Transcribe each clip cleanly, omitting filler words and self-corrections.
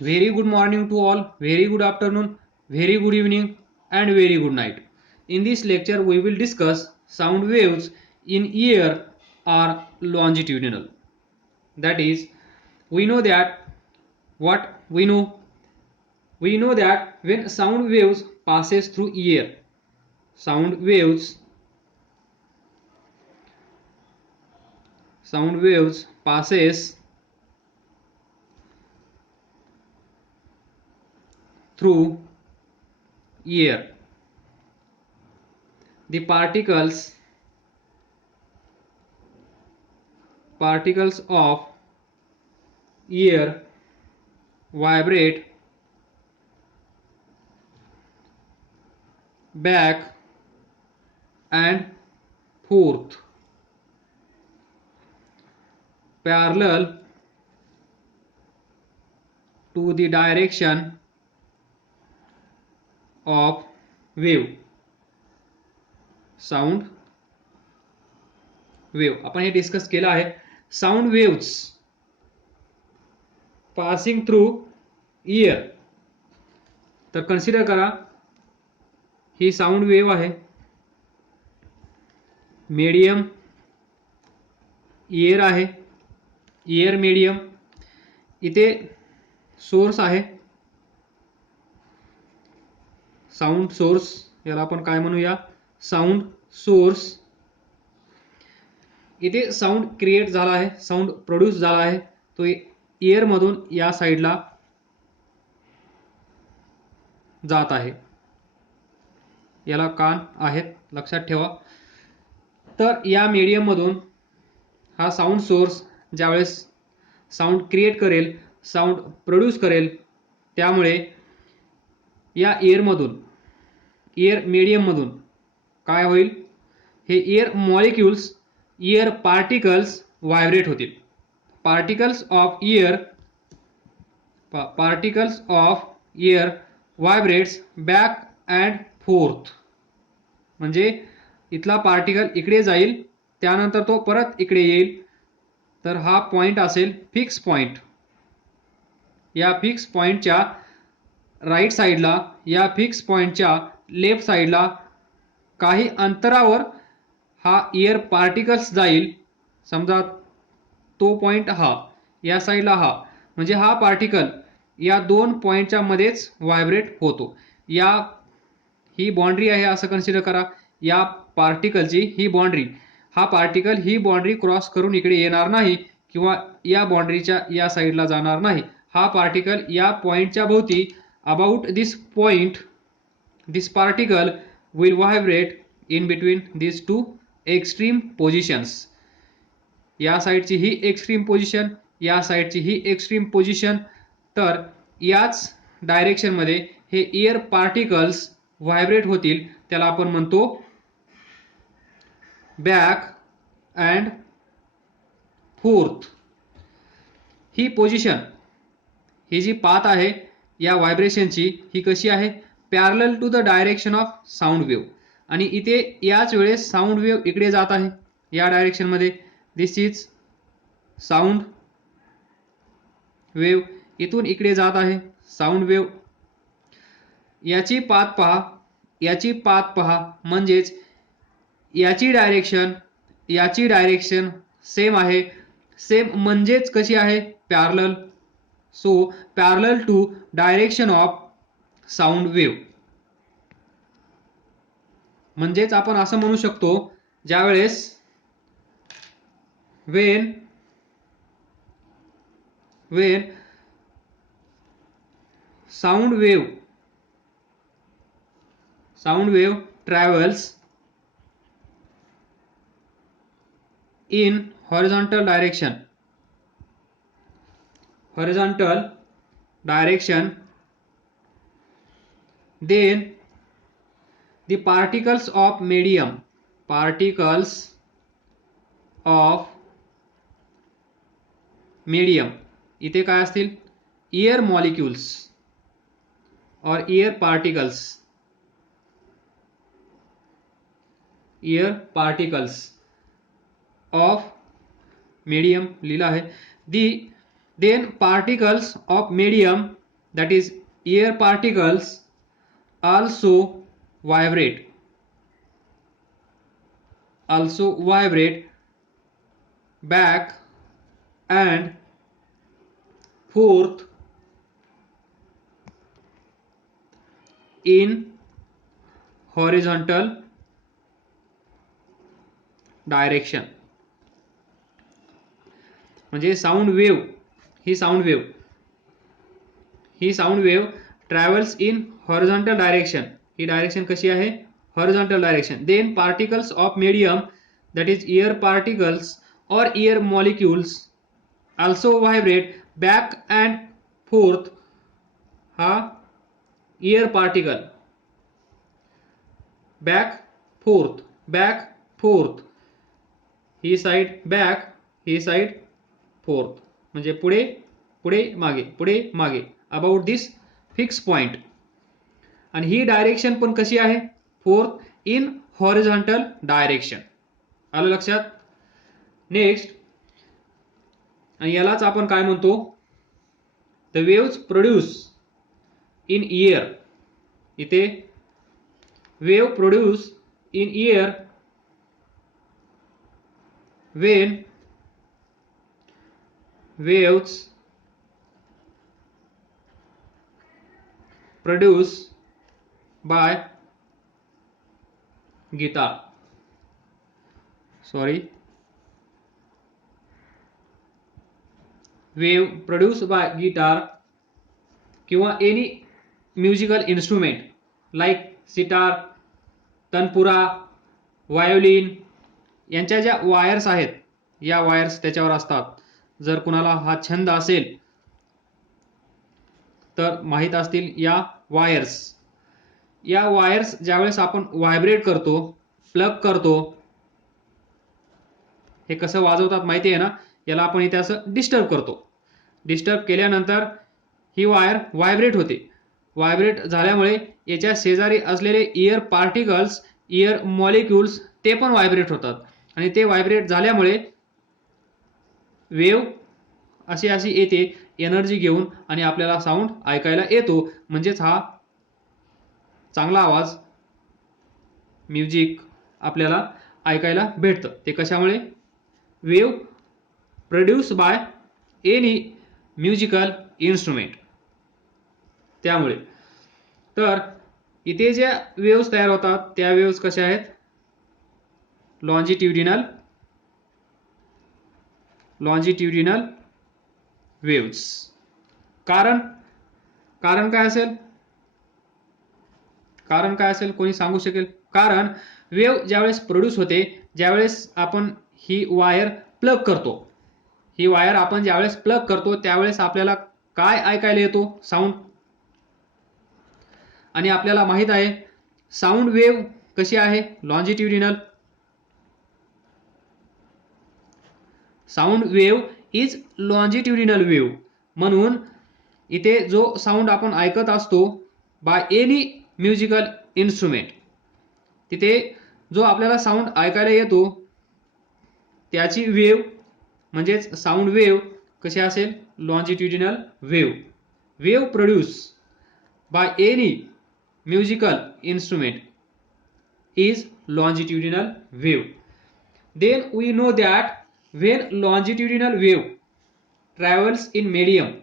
Very good morning to all, very good afternoon, very good evening, and very good night. In this lecture, we will discuss sound waves in air or longitudinal. That is, we know that what we know that when sound waves passes through air, sound waves passes through air. The particles of air vibrate back and forth parallel to the direction of wave. Sound wave आपण हे discuss केलं आहे. Sound waves passing through year. तर consider करा ही sound wave आहे, medium air आहे, air medium, इथे source आहे, साऊंड सोर्स, याला आपण काय म्हणूया, साऊंड सोर्स. इथे साऊंड क्रिएट झाला आहे, साऊंड प्रोड्यूस झाला आहे, तो एअर मधून या साईडला जात आहे. याला कान आहेत, लक्षात ठेवा. तर या मीडियम मधून हा साऊंड सोर्स ज्यावेळेस साऊंड क्रिएट करेल, साऊंड प्रोड्यूस करेल, त्यामुळे या एअरमधून, एअर मीडियममधून काय होईल, हे air molecules, air particles vibrate होतील. Particles of air vibrates back and forth. म्हणजे इथला पार्टिकल इकडे जाईल, त्यानंतर तो परत इकडे येईल. तर हा पॉइंट असेल फिक्स पॉइंट. या फिक्स पॉइंटच्या राईट साईडला, या फिक्स पॉइंटच्या लेफ्ट साईडला काही अंतरावर हा एअर पार्टिकल्स जाईल. समजा तो पॉइंट हा, या साईडला हा, म्हणजे हा पार्टिकल या दोन पॉइंटच्या मध्येच व्हायब्रेट होतो. ही बाउंड्री आहे असं कन्सिडर करा. या पार्टिकलची ही बाउंड्री, हा पार्टिकल ही बाउंड्री क्रॉस करून इकडे येणार नाही किंवा या बाउंड्रीच्या या साईडला जाणार नाही. हा पार्टिकल या पॉइंटच्या भोवती, about this point, this particle will vibrate in between this two extreme positions. या साईडची ही एक्स्ट्रीम पोझिशन, या साईडची ही एक्स्ट्रीम पोझिशन. तर याच डायरेक्शनमध्ये हे एअर पार्टिकल्स व्हायब्रेट होतील. त्याला आपण म्हणतो बॅक अँड फोर्थ. ही पोझिशन, ही जी पाथ आहे या व्हायब्रेशनची, ही कशी आहे, parallel to the direction of sound wave. आणि इथे याच वेळेस साऊंड वेव्ह इकडे जात आहे या डायरेक्शन मध्ये. दिस इज साऊंड वेव्ह, इथून इकडे जात आहे साऊंड वेव्ह. याची पाथ पहा, म्हणजेच याची डायरेक्शन सेम आहे. सेम म्हणजेच कशी आहे, parallel. So parallel to direction of sound wave. म्हणजेच आपण असं म्हणू शकतो, ज्यावेळेस when sound wave travels in horizontal direction, then the particles of medium, इथे काय असतील, एअर मॉलिक्युल्स और एअर पार्टिकल्स ऑफ मीडियम लिहिला आहे. Then particles of medium that is air particles also vibrate back and forth in horizontal direction. म्हणजे sound wave ही sound wave travels in horizontal direction. ही direction कशी आहे? Horizontal direction. Then particles of medium that is air particles or air molecules also vibrate back and forth. हा air particle back forth ही side back ही side fourth म्हणजे पुढे मागे about this fix point. आणि ही direction पण कशी आहे? Forth in horizontal direction. आलं लक्षात? नेक्स्ट, आणि यालाच आपण काय म्हणतो? The waves produce in air. इथे wave produce in air when waves produced by guitar किंवा any musical instrument like sitar, tanpura, violin यांच्या ज्या वायर्स आहेत, या वायर्स त्याच्यावर असतात. जर कुणाला हा छंद असेल तर माहित असतील या वायर्स ज्यावेळेस आपण व्हायब्रेट करतो, प्लग करतो, हे कसं वाजवतात माहिती आहे ना? याला आपण इथे असं डिस्टर्ब करतो. डिस्टर्ब केल्यानंतर ही वायर व्हायब्रेट होते. व्हायब्रेट झाल्यामुळे याच्या शेजारी असलेले एअर पार्टिकल्स, एअर मॉलिक्युल्स ते पण व्हायब्रेट होतात. आणि ते व्हायब्रेट झाल्यामुळे वेव्ह अशी येते एनर्जी घेऊन आणि आपल्याला साऊंड ऐकायला येतो. म्हणजेच हा चांगला आवाज, म्युझिक आपल्याला ऐकायला भेटतं. ते कशामुळे? Wave produce by any musical instrument, त्यामुळे. तर इथे ज्या वेव्स तयार होतात त्या वेव्स कशा आहेत? Longitudinal waves. कारण काय असेल? कोणी सांगू शकेल? कारण वेव्ह ज्यावेळेस प्रोड्यूस होते, ज्यावेळेस आपण ही वायर प्लग करतो, त्यावेळेस आपल्याला काय ऐकायला येतो? साऊंड. आणि आपल्याला माहित आहे साऊंड वेव्ह कशी आहे? Longitudinal. Sound wave is longitudinal wave. म्हणून इथे जो साऊंड आपण ऐकत असतो बाय एनी म्युझिकल इन्स्ट्रुमेंट, तिथे जो आपल्याला साऊंड ऐकायला येतो त्याची वेव्ह म्हणजेच साऊंड वेव्ह कशी असेल? Longitudinal wave. Wave produce by any musical instrument is longitudinal wave. Then we know that when longitudinal wave travels in medium,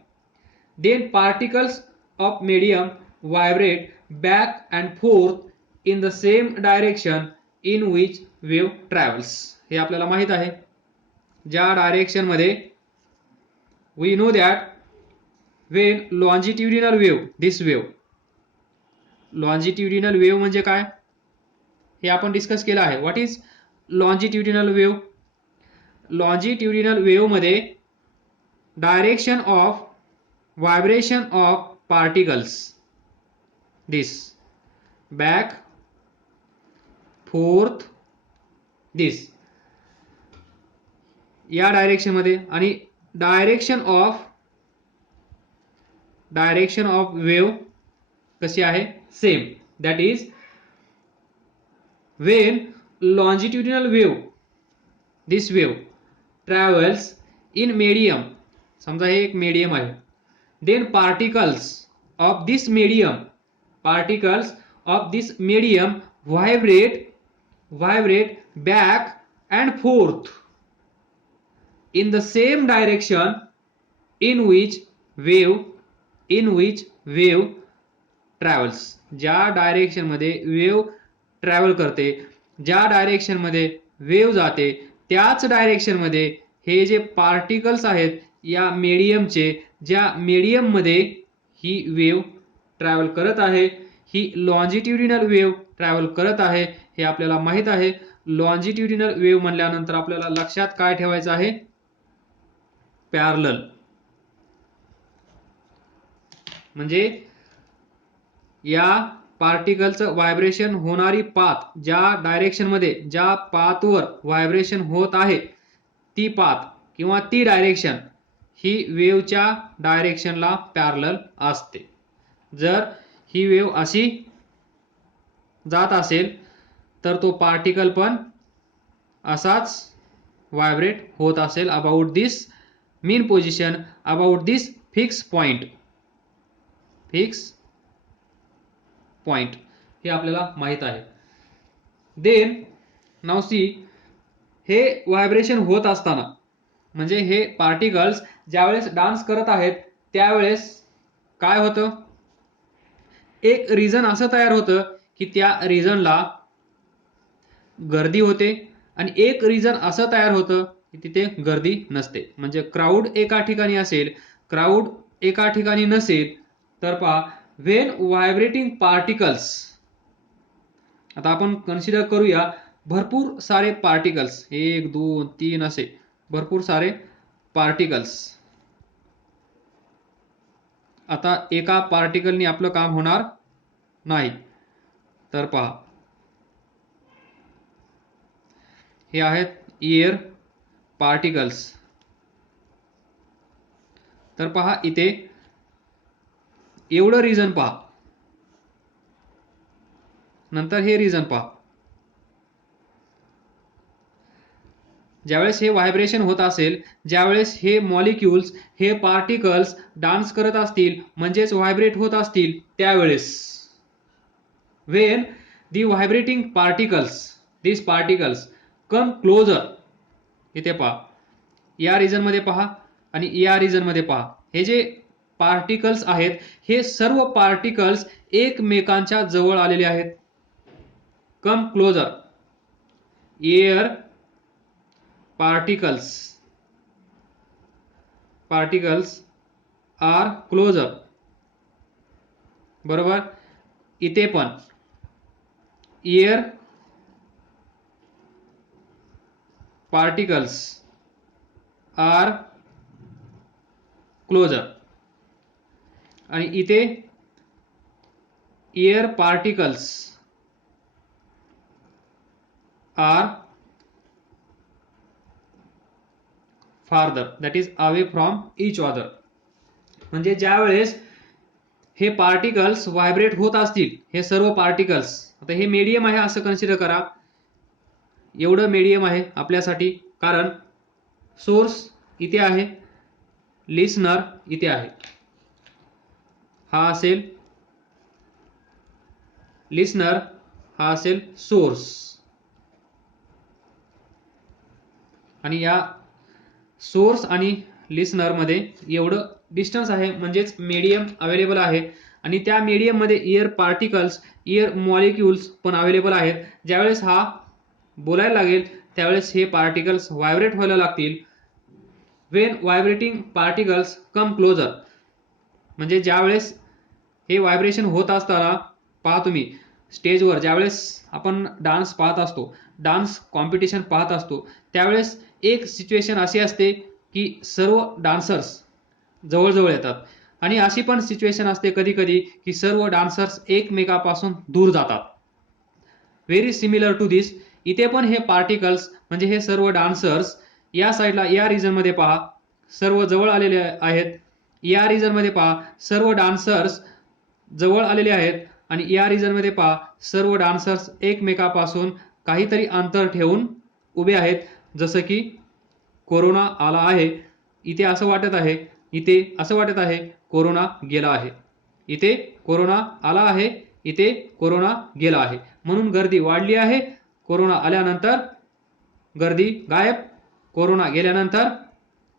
then particles of medium vibrate back and forth in the same direction in which wave travels. हे आपल्याला माहित आहे. ज्या direction मध्ये we know that when longitudinal wave, this wave, longitudinal wave म्हणजे काय हे आपण डिस्कस केलं आहे. What is longitudinal wave? Longitudinal wave मध्ये direction of vibration of particles, this back forth, this या डायरेक्शन मध्ये. आणि डायरेक्शन ऑफ वेव्ह कशी आहे? Same. That is when longitudinal wave, this wave travels in medium, समजा हे एक मीडियम आहे, then particles of this medium, particles of this medium vibrate back and forth in the same direction in which wave travels. ज्या direction मध्ये wave travel करते, ज्या direction मध्ये wave जाते, त्याच डायरेक्शन मध्ये हे जे पार्टिकल्स आहेत या मीडियमचे, ज्या मीडियम मध्ये ही वेव्ह ट्रॅव्हल करत आहे, ही लॉन्जिट्युडिनल वेव्ह ट्रॅव्हल करत आहे, हे आपल्याला माहित आहे. लॉन्जिट्युडिनल वेव्ह म्हणल्यानंतर आपल्याला लक्षात काय ठेवायचं आहे? पॅरलल. म्हणजे या पार्टिकलचं व्हायब्रेशन होणारी पाथ, ज्या डायरेक्शन मध्ये, ज्या पाथवर व्हायब्रेशन होत आहे ती पाथ किंवा ती डायरेक्शन ही वेव्हच्या डायरेक्शनला पॅरलल असते. जर ही वेव्ह अशी जात असेल तर तो पार्टिकल पण असाच व्हायब्रेट होत असेल about this mean position, about this fix point हे आपल्याला माहित आहे. देन नाउ सी, हे व्हायब्रेशन होत असताना म्हणजे हे पार्टिकल्स ज्यावेळेस डान्स करत आहेत त्यावेळेस काय होतं? एक रिजन असं तयार होतं की त्या रिजनला गर्दी होते आणि एक रिजन असं तयार होतं की तिथे गर्दी नसते. म्हणजे क्राऊड एका ठिकाणी असेल, क्राऊड एका ठिकाणी नसेल तर पहा, व्हेन व्हायब्रेटिंग पार्टिकल्स, आता आपण कन्सिडर करूया भरपूर सारे पार्टिकल्स, 1 2 3 असे भरपूर सारे पार्टिकल्स. आता एका पार्टिकलनी आपलं काम होणार नाही. तर पहा, हे आहेत एअर पार्टिकल्स. तर पहा इथे एवढं रिजन पहा, नंतर हे रिजन पहा. ज्यावेळेस हे व्हायब्रेशन होत असेल, ज्यावेळेस हे मॉलिक्युल्स, हे पार्टिकल्स डान्स करत असतील म्हणजेच व्हायब्रेट होत असतील त्यावेळेस, when the vibrating particles, this particles come closure, इथे पहा या रिजन मध्ये पहा आणि या रिजन मध्ये पहा, हे जे पार्टिकल्स आहेत हे सर्व पार्टिकल्स एकमेकांच्या जवळ आलेले आहेत. Come closer, air particles are closer. बरोबर, इथे पण एअर पार्टिकल्स आर क्लोजर आणि इथे air particles are farther, that is away from each other. म्हणजे ज्यावेळेस हे पार्टिकल्स व्हायब्रेट होत असतील, हे सर्व पार्टिकल्स, आता हे मीडियम आहे असं कन्सिडर करा, एवढं मीडियम आहे आपल्यासाठी, कारण सोर्स इथे आहे, लिसनर इथे आहे, हा असेल लिसनर, हा असेल सोर्स, आणि या सोर्स आणि लिसनर मध्ये एवढं डिस्टन्स आहे, म्हणजेच मीडियम अवेलेबल आहे. आणि त्या मीडियम मध्ये एअर पार्टिकल्स, एअर मॉलिक्युल्स पण अवेलेबल आहेत. ज्यावेळेस हा बोलायला लागेल त्यावेळेस हे पार्टिकल्स व्हायब्रेट व्हायला लागतील. When vibrating particles come closure, म्हणजे ज्यावेळेस हे व्हायब्रेशन होत असताना पहा तुम्ही स्टेजवर ज्यावेळेस आपण डान्स पाहत असतो, डान्स कॉम्पिटिशन पाहत असतो, त्यावेळेस एक सिच्युएशन अशी असते की सर्व डान्सर्स जवळजवळ येतात आणि अशी पण सिच्युएशन असते कधी कधी की सर्व डान्सर्स एकमेकापासून दूर जातात. व्हेरी सिमिलर टू दिस, इथे पण हे पार्टिकल्स म्हणजे हे सर्व डान्सर्स या साईडला या रिजन मध्ये पहा सर्व जवळ आलेले आहेत, या रिजन मध्ये पहा सर्व डान्सर्स जवळ आलेले आहेत आणि या रिजन मध्ये पहा सर्व डान्सर्स एकमेकापासून काहीतरी अंतर ठेवून उभे आहेत. जसं की कोरोना आला आहे, इथे असं वाटत आहे, इथे असं वाटत आहे कोरोना गेला आहे. इथे कोरोना आला आहे, इथे कोरोना गेला आहे, म्हणून गर्दी वाढली आहे. कोरोना आल्यानंतर गर्दी गायब, कोरोना गेल्यानंतर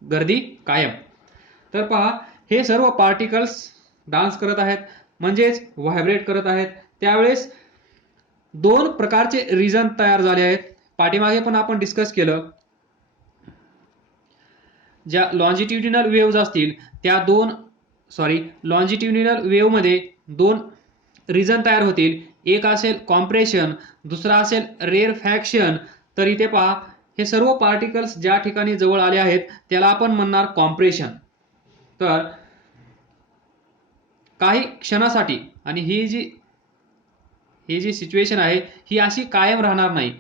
गर्दी कायम. तर पहा, हे सर्व पार्टिकल्स डान्स करत आहेत, म्हणजेच व्हायब्रेट करत आहेत. त्यावेळेस दोन प्रकारचे रिजन तयार झाले आहेत. पाठीमागे पण आपण डिस्कस केलं, ज्या लॉन्जिट्युडिनल वेव्ज असतील त्या लॉन्जिट्युडिनल वेव्ह मध्ये दोन रिजन तयार होतील. एक असेल कॉम्प्रेशन, दुसरा असेल रेरफॅक्शन. तर इथे पहा, हे सर्व पार्टिकल्स ज्या ठिकाणी जवळ आले आहेत त्याला आपण म्हणणार कॉम्प्रेशन. तर काही क्षणासाठी, आणि ही जी सिच्युएशन आहे ही अशी कायम राहणार नाही.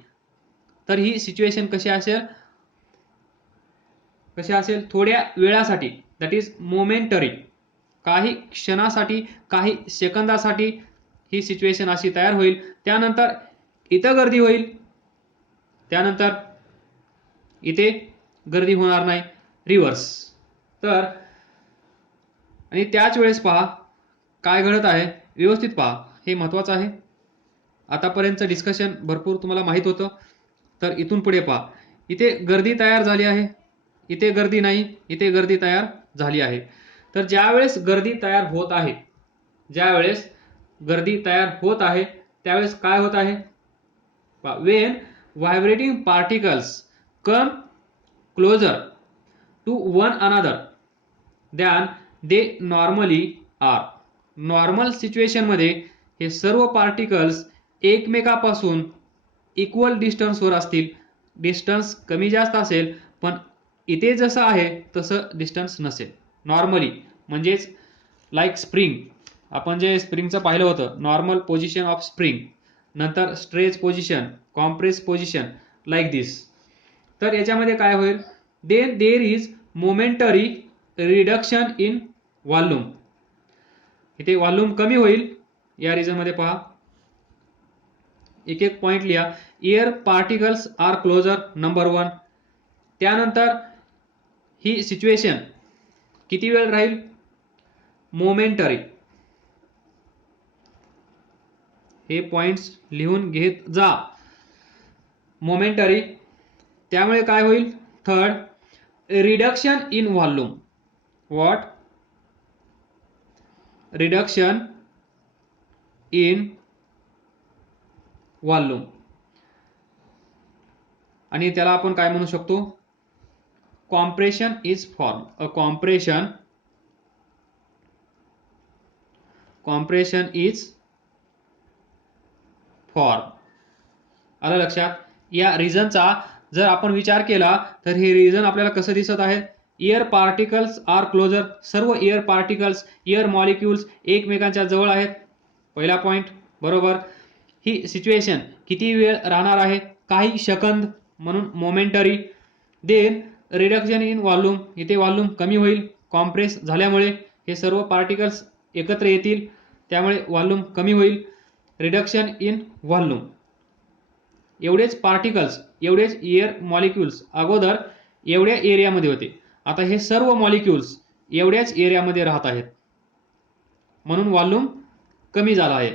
तर ही सिच्युएशन कशी असेल थोड्या वेळासाठी, दॅट इज मोमेंटरी. काही क्षणासाठी, काही सेकंदासाठी ही सिच्युएशन अशी तयार होईल. त्यानंतर इथं गर्दी होईल, त्यानंतर इथे गर्दी होणार नाही, रिव्हर्स. तर आणि त्याच वेळेस पहा काय घडत आहे, व्यवस्थित पहा, हे महत्वाचं आहे. आतापर्यंतचं डिस्कशन भरपूर तुम्हाला माहित होतं. तर इथून पुढे पहा, इथे गर्दी तयार झाली आहे, इथे गर्दी नाही, इथे गर्दी तयार झाली आहे. तर ज्यावेळेस गर्दी तयार होत आहे त्यावेळेस काय होत आहे, when vibrating particles come closer to one another than they normally are. Normal situation मध्ये हे सर्व पार्टिकल्स एकमेकापासून इक्वल डिस्टन्सवर असतील. डिस्टन्स कमी जास्त असेल, पण इथे जसं आहे तसं डिस्टन्स नसेल. नॉर्मली म्हणजेच लाईक स्प्रिंग, आपण जे स्प्रिंगचं पाहिलं होतं, नॉर्मल पोझिशन ऑफ स्प्रिंग, नंतर stretch position, compress position, like this. तर याच्यामध्ये काय होईल, then there is momentary reduction in volume. इथे व्हॉल्यूम कमी होईल. या रिजन मध्ये पहा, एक एक पॉइंट लिहा. Air particles are closure, number 1. त्यानंतर ही सिच्युएशन किती वेळ राहील, मोमेंटरी. हे पॉइंट्स लिहून घेत जा, मोमेंटरी. त्यामुळे काय होईल, third, reduction in volume. What, reduction in volume. आणि त्याला आपण काय म्हणू शकतो, compression is form. A compression is form. आलं लक्षात. या रिजनचा जर आपण विचार केला तर हे रिजन आपल्याला कसं दिसत आहे, एअर पार्टिकल्स आर क्लोजर. सर्व एअर पार्टिकल्स, एअर मॉलिक्युल्स एकमेकांच्या जवळ आहेत. पहिला पॉइंट बरोबर. ही सिच्युएशन किती वेळ राहणार आहे, काही सेकंद, म्हणून momentary. Then reduction in volume, इथे व्हॉल्यूम कमी होईल. कॉम्प्रेस झाल्यामुळे हे सर्व पार्टिकल्स एकत्र येतील, त्यामुळे व्हॉल्यूम कमी होईल. Reduction in volume. एवढेच पार्टिकल्स, एवढेच एअर मॉलिक्युल्स अगोदर एवढ्या एरियामध्ये होते, आता हे सर्व मॉलिक्युल्स एवढ्याच एरियामध्ये राहत आहेत, म्हणून व्हॉल्यूम कमी झाला आहे.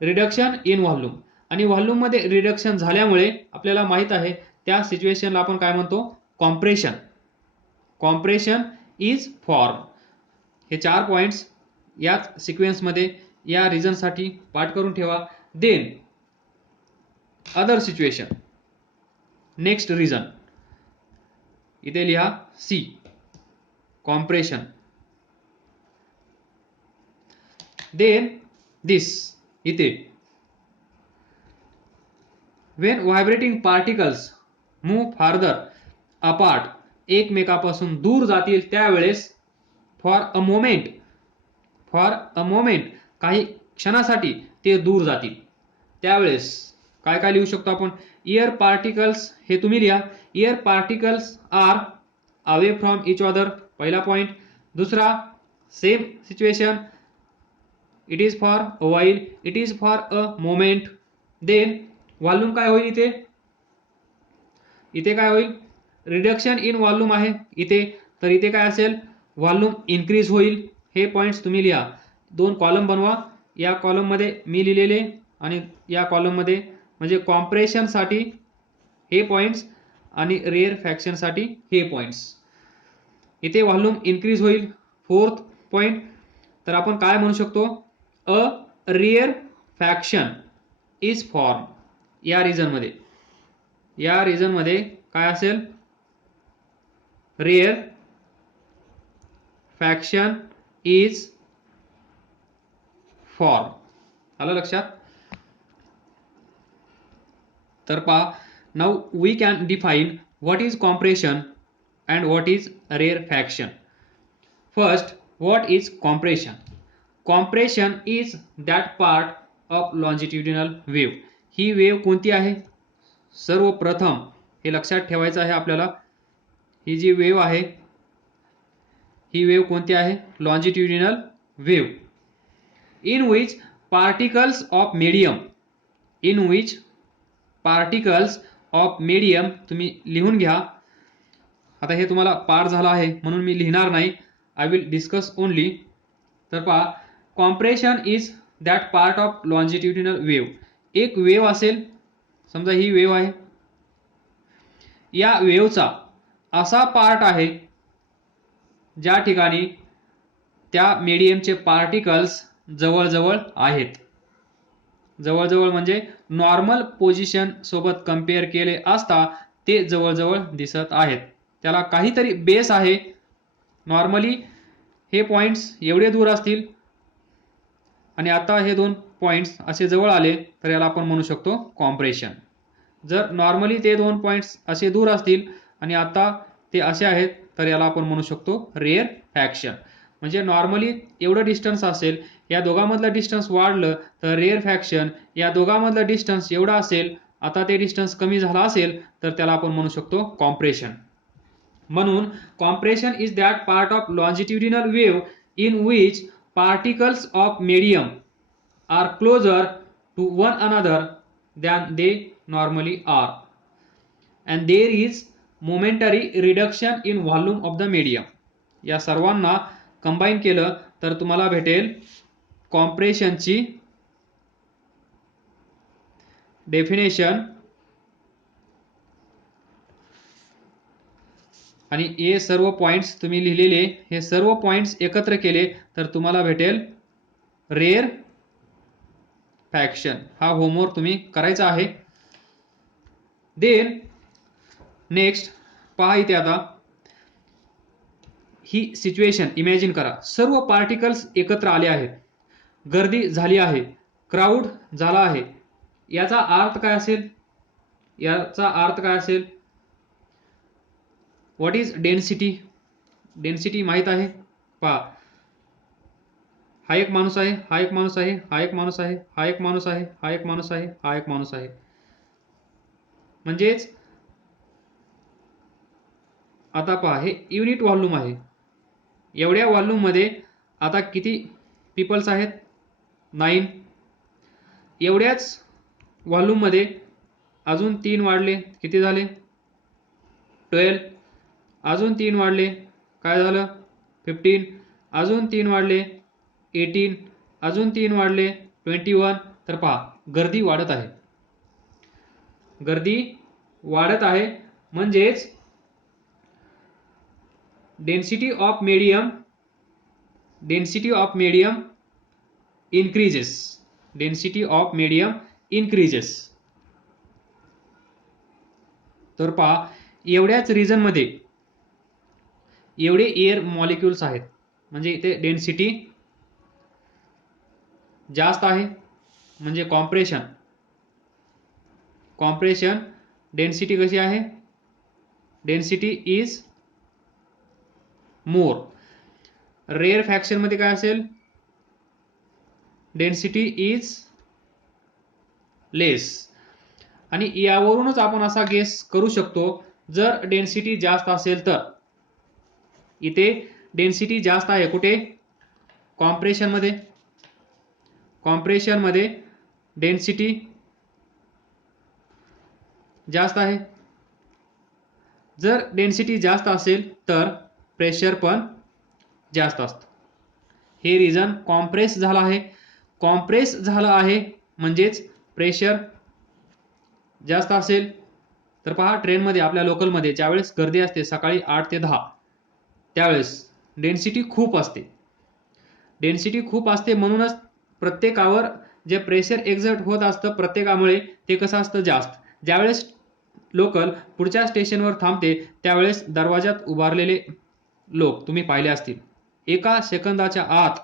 Reduction in volume. आणि व्हॉल्यूम मध्ये रिडक्शन झाल्यामुळे आपल्याला माहित आहे त्या सिच्युएशनला आपण काय म्हणतो, कॉम्प्रेशन. Compression is form. हे 4 पॉइंट्स याच सिक्वेन्स मध्ये या रिजन साठी पाठ करून ठेवा. Then other situation, next region, इथे लिहा सी, कॉम्प्रेशन. देन दिस, इथे when vibrating particles move further apart, एकमेकापासून दूर जातील त्यावेळेस फॉर अ मोमेंट, काही क्षणासाठी ते दूर जातील, त्यावेळेस काय काय लिहू शकतो आपण, एअर पार्टिकल्स. हे तुम्ही लिहा, air particles are away from each other, पहिला पॉइंट. दुसरा, same situation, it is for a while, it is for a moment. Then volume काय होईल, इथे काय होईल, रिडक्शन इन व्हॉल्यूम आहे इथे, तर इथे काय असेल, व्हॉल्यूम इन्क्रीज होईल. हे पॉइंट्स तुम्ही लिहा. दोन कॉलम बनवा. या कॉलममध्ये मी लिहिलेले आणि या कॉलममध्ये म्हणजे कॉम्प्रेशनसाठी हे पॉईंट्स आणि रेअर फॅक्शनसाठी हे पॉईंट्स. इथे व्हॉल्यूम इन्क्रीज होईल. फोर्थ पॉईंट, तर आपण काय म्हणू शकतो, अ रेअर फॅक्शन इज फॉर्म. या रिजनमध्ये काय असेल, रेअर फॅक्शन इज फॉर्म. आलं लक्षात. तर पहा, now we can define what is compression and what is rarefaction. First, what is compression. Compression is that part of longitudinal wave. ही wave कोणती आहे, सर्वप्रथम हे लक्षात ठेवायचं आहे आपल्याला. ही जी वेव्ह आहे, ही वेव्ह कोणती आहे, longitudinal wave. In which particles of medium, in which particles of medium, तुम्ही लिहून घ्या. आता हे तुम्हाला पाठ झालं आहे म्हणून मी लिहिणार नाही, आय विल डिस्कस ओनली. तर पहा, compression is that part of longitudinal wave. एक वेव्ह असेल, समजा ही वेव्ह आहे, या वेव्हचा असा पार्ट आहे ज्या ठिकाणी त्या मीडियमचे पार्टिकल्स जवळजवळ आहेत. जवळजवळ म्हणजे नॉर्मल पोझिशन सोबत कंपेअर केले असता ते जवळजवळ दिसत आहेत. त्याला काहीतरी बेस आहे. नॉर्मली हे पॉइंट्स एवढे दूर असतील आणि आता हे दोन पॉइंट्स असे जवळ आले तर याला आपण म्हणू शकतो कॉम्प्रेशन. जर नॉर्मली ते दोन पॉइंट्स असे दूर असतील आणि आता ते असे आहेत तर याला आपण म्हणू शकतो रेअर फॅक्शन. म्हणजे नॉर्मली एवढं डिस्टन्स असेल, या दोघांमधलं डिस्टन्स वाढलं तर रेअर फॅक्शन. या दोघांमधलं डिस्टन्स एवढं असेल, आता ते डिस्टन्स कमी झाला असेल तर त्याला आपण म्हणू शकतो कॉम्प्रेशन. म्हणून compression is that part of longitudinal wave in which particles of medium are closer to one another than they normally are and there is momentary reduction in volume of the medium. या सर्वांना combine केलं तर तुम्हाला भेटेल कॉम्प्रेशनची definition. आणि हे सर्व points तुम्ही लिहिलेले, हे सर्व पॉइंट्स एकत्र केले तर तुम्हाला भेटेल रेअर फॅक्शन. हा होमवर्क तुम्ही करायचा आहे. देन नेक्स्ट पहा, इथे आता ही सिच्युएशन इमॅजिन करा. सर्व पार्टिकल्स एकत्र आले आहेत, गर्दी झाली आहे, क्राऊड झाला आहे. याचा अर्थ काय असेल, याचा अर्थ काय असेल, व्हॉट इज डेन्सिटी. डेन्सिटी माहित आहे. पहा, हा एक माणूस आहे, हा एक माणूस आहे, हा एक माणूस आहे, हा एक माणूस आहे, हा एक माणूस आहे, हा एक माणूस आहे. म्हणजेच आता पहा, हे युनिट व्हॉल्यूम आहे. एवढ्या व्हॉल्यूम मध्ये आता किती पीपल्स आहेत, 9. एवढ्याच व्हॉल्यूम मध्ये अजून 3 वाढले, किती झाले, 12. अजून 3 वाढले, काय झालं, 15. अजून 3 वाढले, 18. अजून 3 वाढले, 21. तर पहा, गर्दी वाढत आहे, गर्दी वाढत आहे. म्हणजेच density of medium increases. Density of medium increases. तर पहा, एवढ्याच रिजन मध्ये एवढे एअर मॉलिक्युल्स आहेत, म्हणजे इथे डेन्सिटी जास्त आहे. म्हणजे कॉम्प्रेशन डेन्सिटी कशी आहे, density is more. Rare faction मध्ये काय असेल, डेन्सिटी इज लेस. आणि यावरूनच आपण असा गेस करू शकतो, जर डेन्सिटी जास्त असेल तर इथे डेन्सिटी जास्त आहे कुठे, कॉम्प्रेशन मध्ये डेन्सिटी जास्त आहे. जर डेन्सिटी जास्त असेल तर प्रेशर पण जास्त असतं. हे रिजन कॉम्प्रेस झालं आहे. कॉम्प्रेस झालं आहे म्हणजेच प्रेशर जास्त असेल. तर पहा ट्रेनमध्ये आपल्या लोकलमध्ये ज्यावेळेस गर्दी असते सकाळी 8 ते 10 त्यावेळेस डेन्सिटी खूप असते. डेन्सिटी खूप असते म्हणूनच प्रत्येकावर जे प्रेशर एक्झर्ट होत असतं प्रत्येकामुळे ते कसं असतं जास्त. ज्यावेळेस लोकल पुढच्या स्टेशनवर थांबते त्यावेळेस दरवाजात उभारलेले लोक तुम्ही पाहिले असतील. एका सेकंदाच्या आत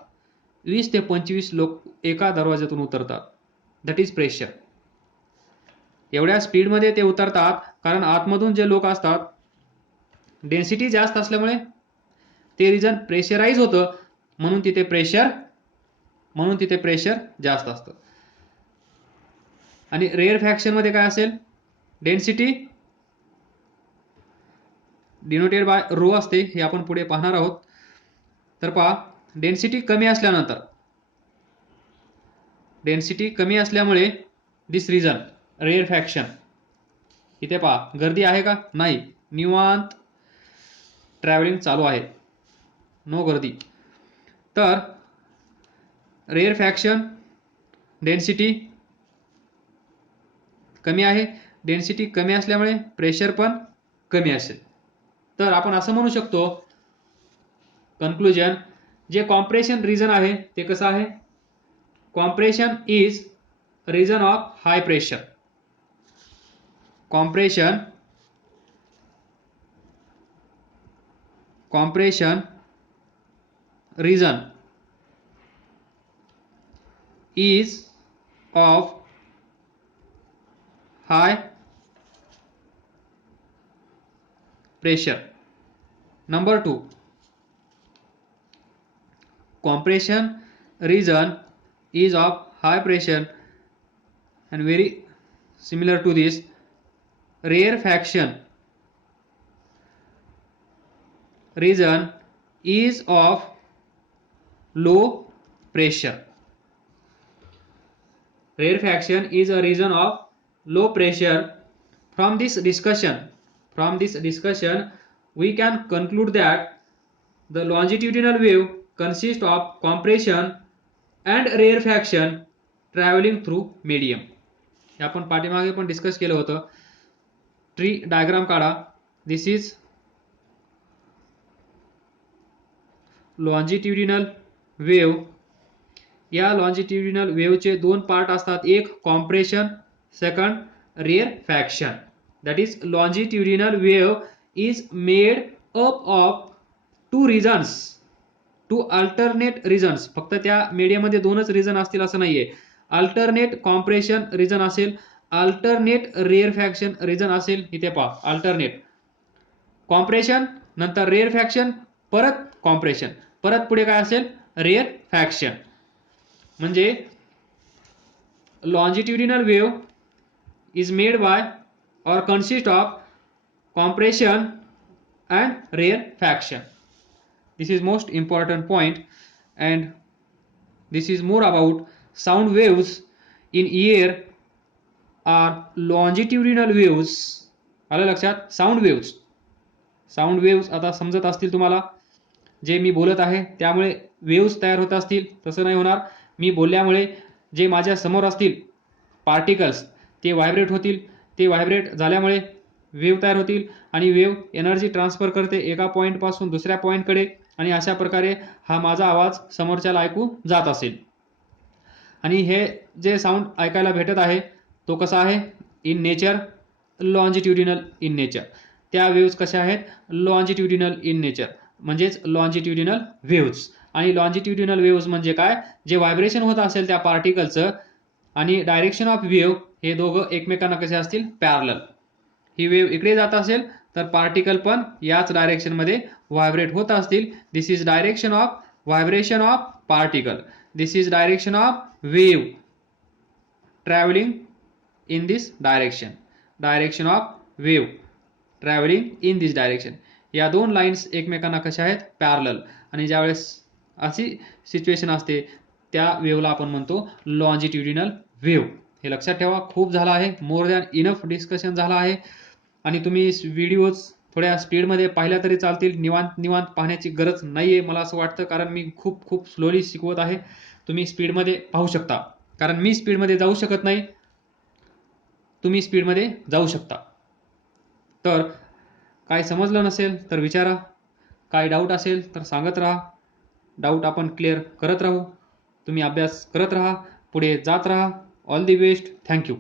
20 ते 25 लोक एका दरवाजातून उतरतात. That is pressure. एवढ्या स्पीडमध्ये ते उतरतात कारण आतमधून जे लोक असतात डेन्सिटी जास्त असल्यामुळे ते रिजन प्रेशराईज होतं म्हणून तिथे प्रेशर जास्त असतं. आणि रेअर फॅक्शन मध्ये काय असेल, डेन्सिटी डिनोटेड बाय रो असते. हे आपण पुढे पाहणार आहोत. तर पहा डेन्सिटी कमी असल्यामुळे दिस रिजन रेअर फॅक्शन. इथे पहा गर्दी आहे का, नाही, निवांत ट्रॅव्हलिंग चालू आहे, नो गर्दी. तर रेअर फॅक्शन डेन्सिटी कमी आहे. डेन्सिटी कमी असल्यामुळे प्रेशर पण कमी असेल. तर आपण असं म्हणू शकतो कन्क्लुजन, जे कॉम्प्रेशन रिजन आहे ते कसं आहे, compression is region of high pressure. Compression region is of high pressure. Number 2, compression region is of high pressure, and very similar to this, rarefaction region is of low pressure. Rarefaction is a region of low pressure. From this discussion we can conclude that the longitudinal wave consists of compression and rarefaction traveling through medium. हे आपण पाठीमागे पण discuss केलं होतं. Tree diagram काढा. This is longitudinal wave. या longitudinal वेव्हचे दोन पार्ट असतात, एक compression, second rarefaction. That is longitudinal wave is made up of two regions, two alternate regions. फक्त त्या मीडियममध्ये दोनच रिजन असतील असं नाहीये. अल्टरनेट कॉम्प्रेशन रिजन असेल, अल्टरनेट रेअरफॅक्शन रिजन असेल. इथे पहा अल्टरनेट कॉम्प्रेशन, नंतर रेअरफॅक्शन, परत कॉम्प्रेशन, परत पुढे काय असेल रेअरफॅक्शन. म्हणजे longitudinal wave is made by or consist of compression and rarefaction. This is most important point, and this is more about sound waves in air are longitudinal waves. आलं लक्षात? Sound waves आता समजत असतील तुम्हाला. जे मी बोलत आहे त्यामुळे वेव्स तयार होत असतील तसं नाही होणार. मी बोलल्यामुळे जे माझ्या समोर असतील पार्टिकल्स ते व्हायब्रेट होतील. ते व्हायब्रेट झाल्यामुळे वेव्ह तयार होतील आणि वेव्ह एनर्जी ट्रान्सफर करते एका पॉईंट पासून दुसऱ्या पॉईंटकडे, आणि अशा प्रकारे हा माझा आवाज समोरच्याला ऐकू जात असेल. आणि हे जे साऊंड ऐकायला भेटत आहे तो कसा आहे in nature longitudinal in nature. त्या वेव्स कशा आहेत लॉन्जिट्युडिनल इन नेचर, म्हणजेच लॉन्जिट्युडिनल वेव्स. आणि लॉन्जिट्युडिनल वेव्स म्हणजे काय, जे व्हायब्रेशन होत असेल त्या पार्टिकलचं आणि डायरेक्शन ऑफ वेव्ह हे दोघं एकमेकांना कसे असतील पॅरलल. ही वेव्ह इकडे जात असेल तर पार्टिकल पण याच डायरेक्शन मध्ये व्हायब्रेट होत असतील. This is direction of vibration of particle. This is direction of wave travelling in this direction. Direction of wave travelling in this direction. या दोन लाईन्स एकमेकांना कशा आहेत पॅरलल. आणि ज्यावेळेस अशी सिच्युएशन असते त्या वेव्हला आपण म्हणतो लॉन्जिट्युडिनल वेव्ह. हे लक्षात ठेवा. खूप झालं आहे, मोर दॅन इनफ डिस्कशन झालं आहे. आणि तुम्ही व्हिडिओज थोड्या स्पीडमध्ये पाहिल्या तरी चालतील, निवांत निवांत पाहण्याची गरज नाही आहे मला असं वाटतं, कारण मी खूप खूप स्लोली शिकवत आहे. तुम्ही स्पीडमध्ये पाहू शकता, कारण मी स्पीडमध्ये जाऊ शकत नाही, तुम्ही स्पीडमध्ये जाऊ शकता. तर काय समजलं नसेल तर विचारा, काय डाऊट असेल तर सांगत राहा. डाऊट आपण क्लिअर करत राहू. तुम्ही अभ्यास करत राहा, पुढे जात राहा. All the best. थँक्यू.